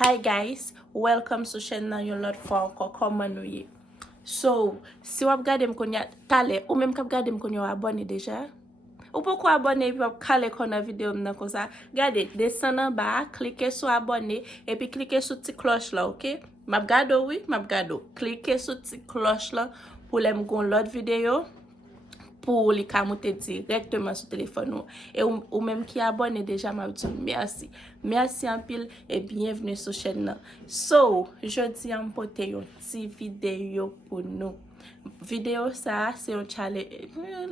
Hi guys, welcome to chaîne nan yon lot fwa encore comment nou ye. So, si wap gade m kon ya tale, ou même kap gade m kon yo abonné déjà. Ou pourquoi abonné puis wap kale kon na vidéo m nan kon sa. Gade, descend en bas, cliquez sur abonné et puis cliquez sur ti cloche là, OK? Map gado oui, map gado. Cliquez sur ti cloche là pour lem gon l'autre vidéo. Pour les monter directement sur téléphone nous. Et ou même qui abonné déjà m'a dit merci. Merci en pile et bienvenue sur chaîne. So, jeudi on pote une petite vidéo pour nous. Vidéo ça c'est un challenge,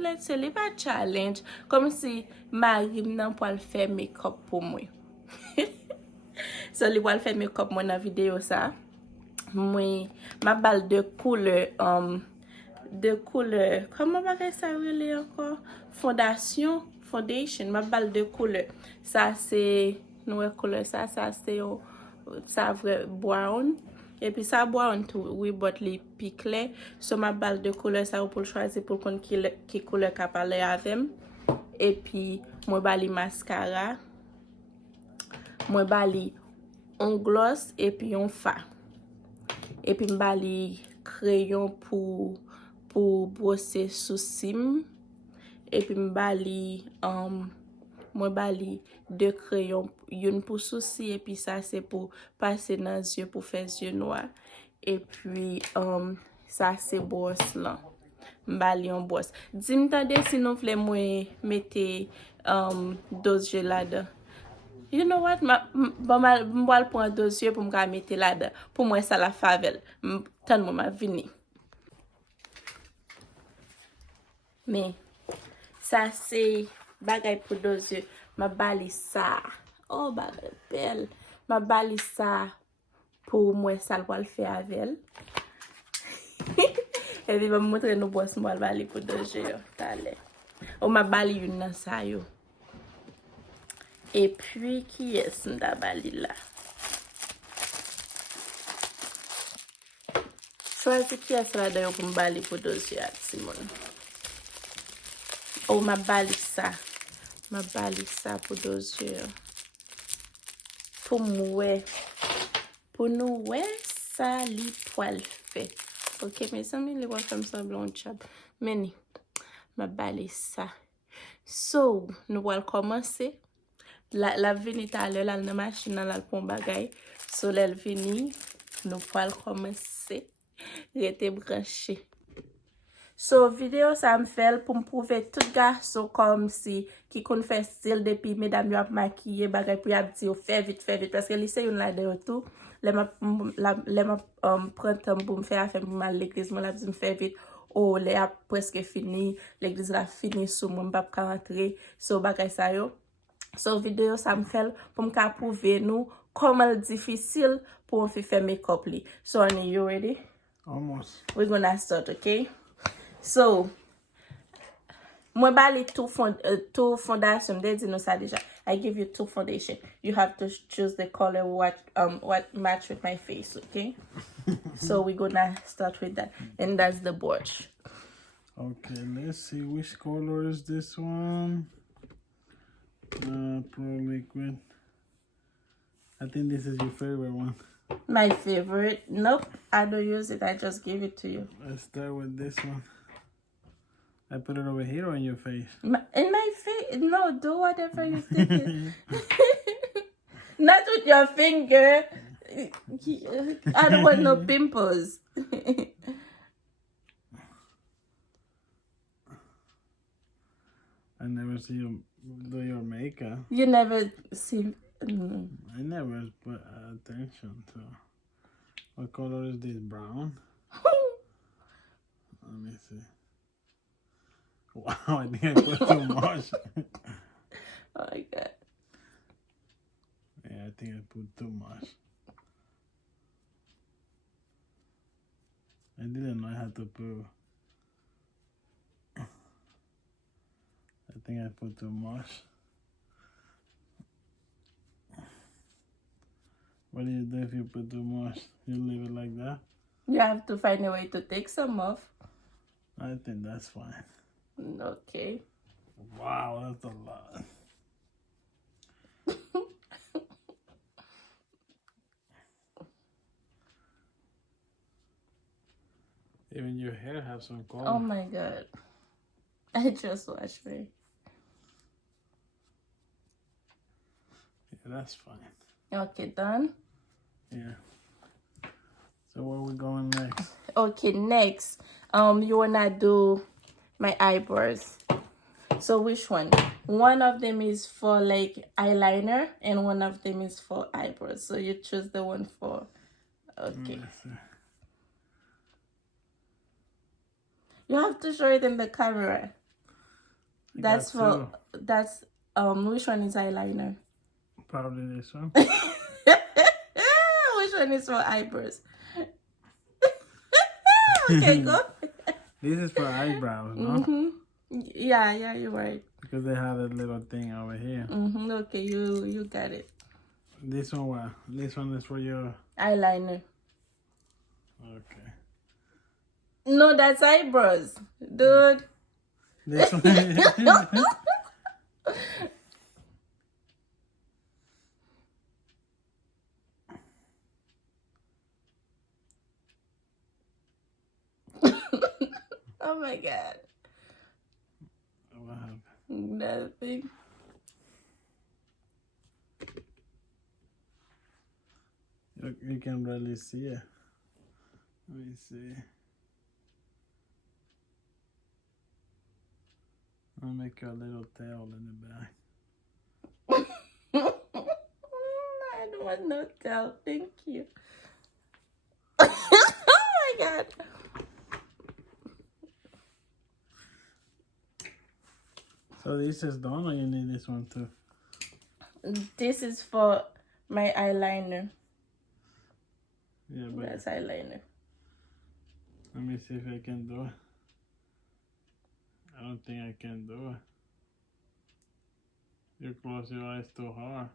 let's say pas challenge, comme si Marim nan pour faire make-up pour moi. So li pour faire make-up moi dans vidéo ça. Moi ma balle de couleur, comment on va ça relé encore? Foundation, ma balle de couleur. Ça c'est noire couleur, ça c'est ça vrai brown. Et puis ça brown tout, oui, but les piqués. So ma balle de couleur ça pour choisir pour qu'on qui couleur qu'a parler avec. Et puis moi bali mascara, moi bali on gloss et puis on fa. Et puis m'bali crayon pour brosser sous cim. Et puis m'bali moi bali deux crayons, une pour souci et puis ça c'est pour passer dans les yeux pour faire yeux noirs. Et puis ça c'est brosse là. M'bali en brosse. Dis-moi si nous voulons moi mettre dose gelade. You know what? M'boal prendre dossier pour me mettre là-dedans. Pour moi, ça la favel. Tant moi ma vini. Mais, ça c'est bagay pour dossier. Ma bali ça. Oh, bagay belle. Ma bali ça pour moi, ça le faire avec. Et puis, je vais vous montrer nos boss moi bali pour dossier. Oh, ma bali une nan sa yo. Et puis, qui est ce bali là? Choisis qui est là d'ailleurs pour me bali pour dossier à Simon. Oh, ma bali ça pour dossier. Pour moi, pour nous, ouais, ça li poil fait. Ok, mais ça me les voit comme ça, blond chab. Mais ma bali ça. So, nous allons commencer. La vini ta le la nan machine la pon bagay. So l'el vini, nous allons commencer. Rete branché. So vidéo ça me fait pour me prouver tout garçon comme si qui kon fait style depuis mesdames yo ap maquiller bagay pour y ap di fait vite parce que lycée yon la de tout. Les ma prend temps pour me faire affaire pour mal l'église moi la dit me faire vite. Oh les a presque fini, l'église la fini sous moi m'pa ka rentrer. So bagay ça yo. So vidéo ça me fait pour me prouver nous comment difficile pour faire make-up li. So are you ready? Almost. We're gonna start, okay? So, moi bali two foundation. They didn't know ça déjà. I give you two foundation. You have to choose the color what match with my face, okay? So we're gonna start with that, and that's the board. Okay, let's see which color is this one. Pro liquid. I think this is your favorite one. My favorite? Nope, I don't use it. I just give it to you. Let's start with this one. I put it over here on your face. In my face? No, do whatever you think. Not with your finger. I don't want no pimples. I never see you do your makeup. You never see. I never put attention to. What color is this? Brown? Let me see. Wow, I think I put too much. Oh my God. Yeah, I think I put too much. I didn't know I had to put. I think I put too much. What do you do if you put too much? You leave it like that? You have to find a way to take some off. I think that's fine. Okay. Wow, that's a lot. Even your hair have some color. Oh my god. I just washed me. Yeah, that's fine. Okay, done. Yeah. So where we going next? Okay, next. You wanna do my eyebrows. So which one? One of them is for like eyeliner and one of them is for eyebrows. So you choose the one for okay. You have to show it in the camera. That's for that's which one is eyeliner? Probably this one. Which one is for eyebrows? Okay, go. This is for eyebrows, no? Yeah, you're right. Because they have a little thing over here. Okay, you got it. This one what? This one is for your Eyeliner. okay. No, that's eyebrows, dude. This one. Oh my god. What happened? Nothing. You can barely see it. Let me see. I'll make you a little tail in the back. I don't want no tail. Thank you. Oh my god. So this is done or you need this one too? This is for my eyeliner. Yeah, but That's eyeliner. let me see if I can do it. I don't think I can do it. You close your eyes too hard.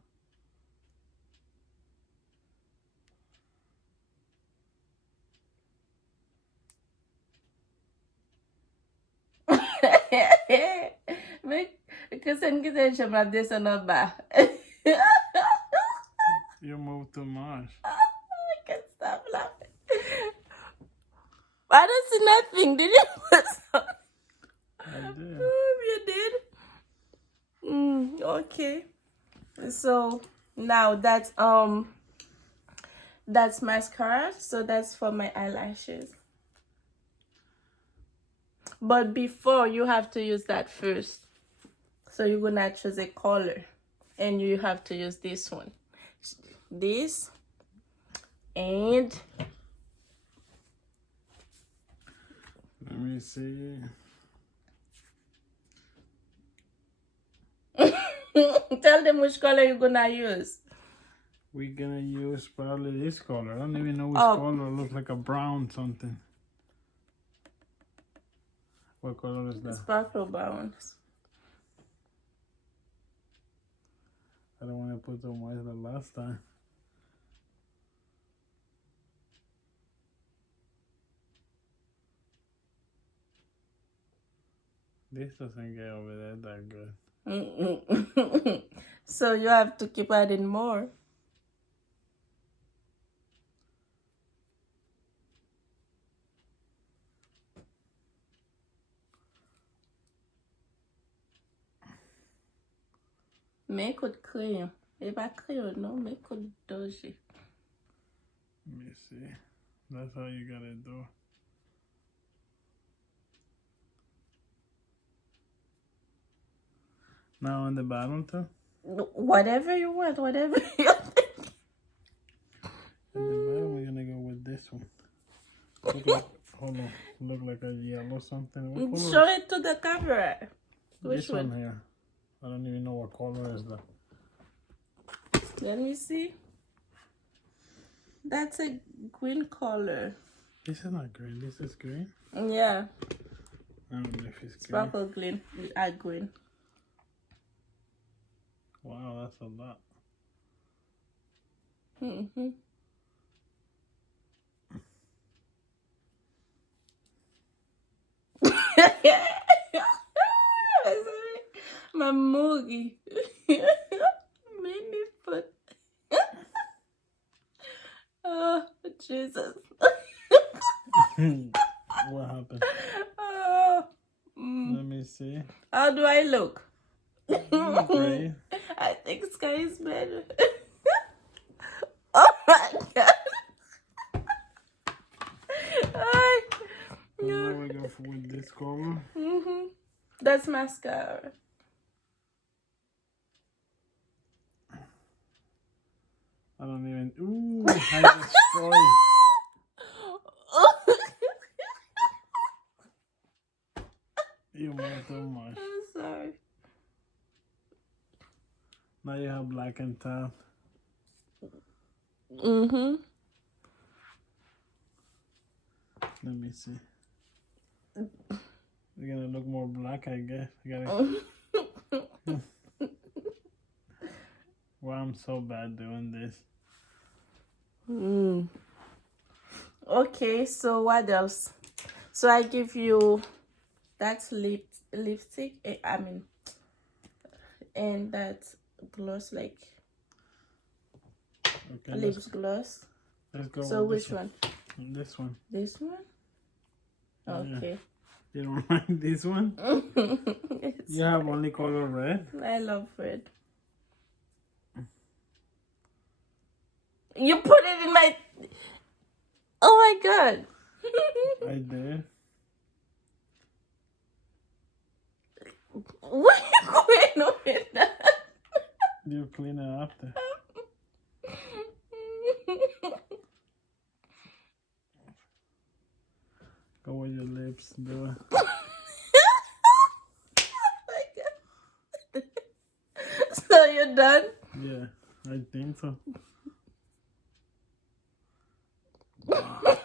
Kasi kita siya mabdes na ba? You move too much. I can't stop laughing. I don't see nothing. Did you put some? I did. You did? Okay. So now that's mascara. So that's for my eyelashes. But before you have to use that first. So you're gonna choose a color, and you have to use this one. This and let me see. Tell them which color you're gonna use. We're gonna use probably this color. I don't even know which color. It looks like a brown something. What color is that? Sparkle browns. I don't want to put so much the last time. This doesn't get over there that good. So you have to keep adding more. Make it clear. If I clear, no, make it dodgy. Let me see. That's how you gotta do. Now on the bottom too? Whatever you want, whatever you think. On the bottom, we're gonna go with this one. Look like, hold on. Look like a yellow something. Show it to the camera. Which This one here. I don't even know what color is that. Let me see. That's a green color. This is not green. This is green. Yeah. I don't know if it's green. Sparkle green. Green. Wow, that's a lot. My moogie. Made me put. Oh, Jesus. What happened? Let me see. How do I look? Great. I think Sky is better. Oh my god. So now we go with this color. That's mascara. I don't even. Ooh, I destroy. You made too much. I'm sorry. Now you have black and tan. Mm-hmm. Let me see. You're gonna look more black, I guess. Well, I'm so bad doing this. Okay, so what else? So I give you that's lipstick. I mean, and that gloss, like Okay, lips gloss. let's go. So with which one? This one. This one? Okay. You don't like this one? You have only color red. I love red. You put it in my. Oh my god. I did. Where are you going with that? You clean it after. Go with your lips, do it. Oh my god. So you're done? Yeah, I think so.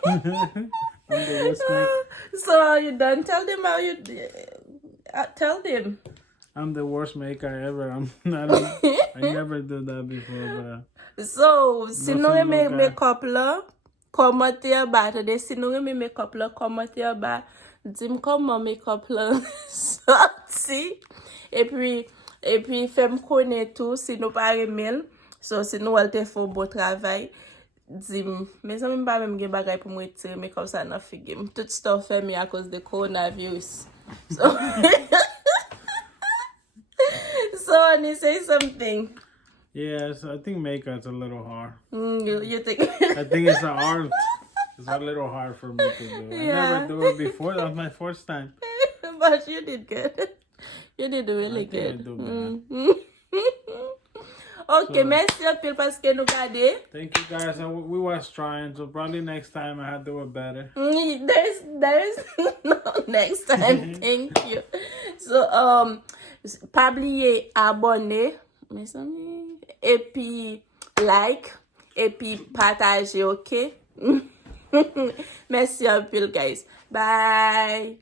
I'm the worst So are you done? Tell them how you. Tell them. I'm the worst maker ever. I never did that before, So, si nou Nothing reme like that. makeup la, komote ya ba. Tade, si nou reme makeup la, komote ya ba. Dim koman makeup la sorti. E pi fem kone tou, si nou pa remel. So, si nou al te fò bo travay. Dim, men sa mwen ba mwen gen bagay pou mwen tire makeup sa nan figim. Tout stuff fe mi a cause de coronavirus. So, so honey, say something. yes, I think makeup's a little hard. You think? I think it's an art. It's a little hard for me to do. Yeah. I never do it before. That was my first time. But you did good. You did really I think I good. do bad. Okay, merci un peu parce que nous gade. Thank you guys. We was trying, so probably next time I had to do it better. There's no next time. Thank you. So pas oublier abonner, et puis like, et puis partager, ok? Merci un peu guys. Bye.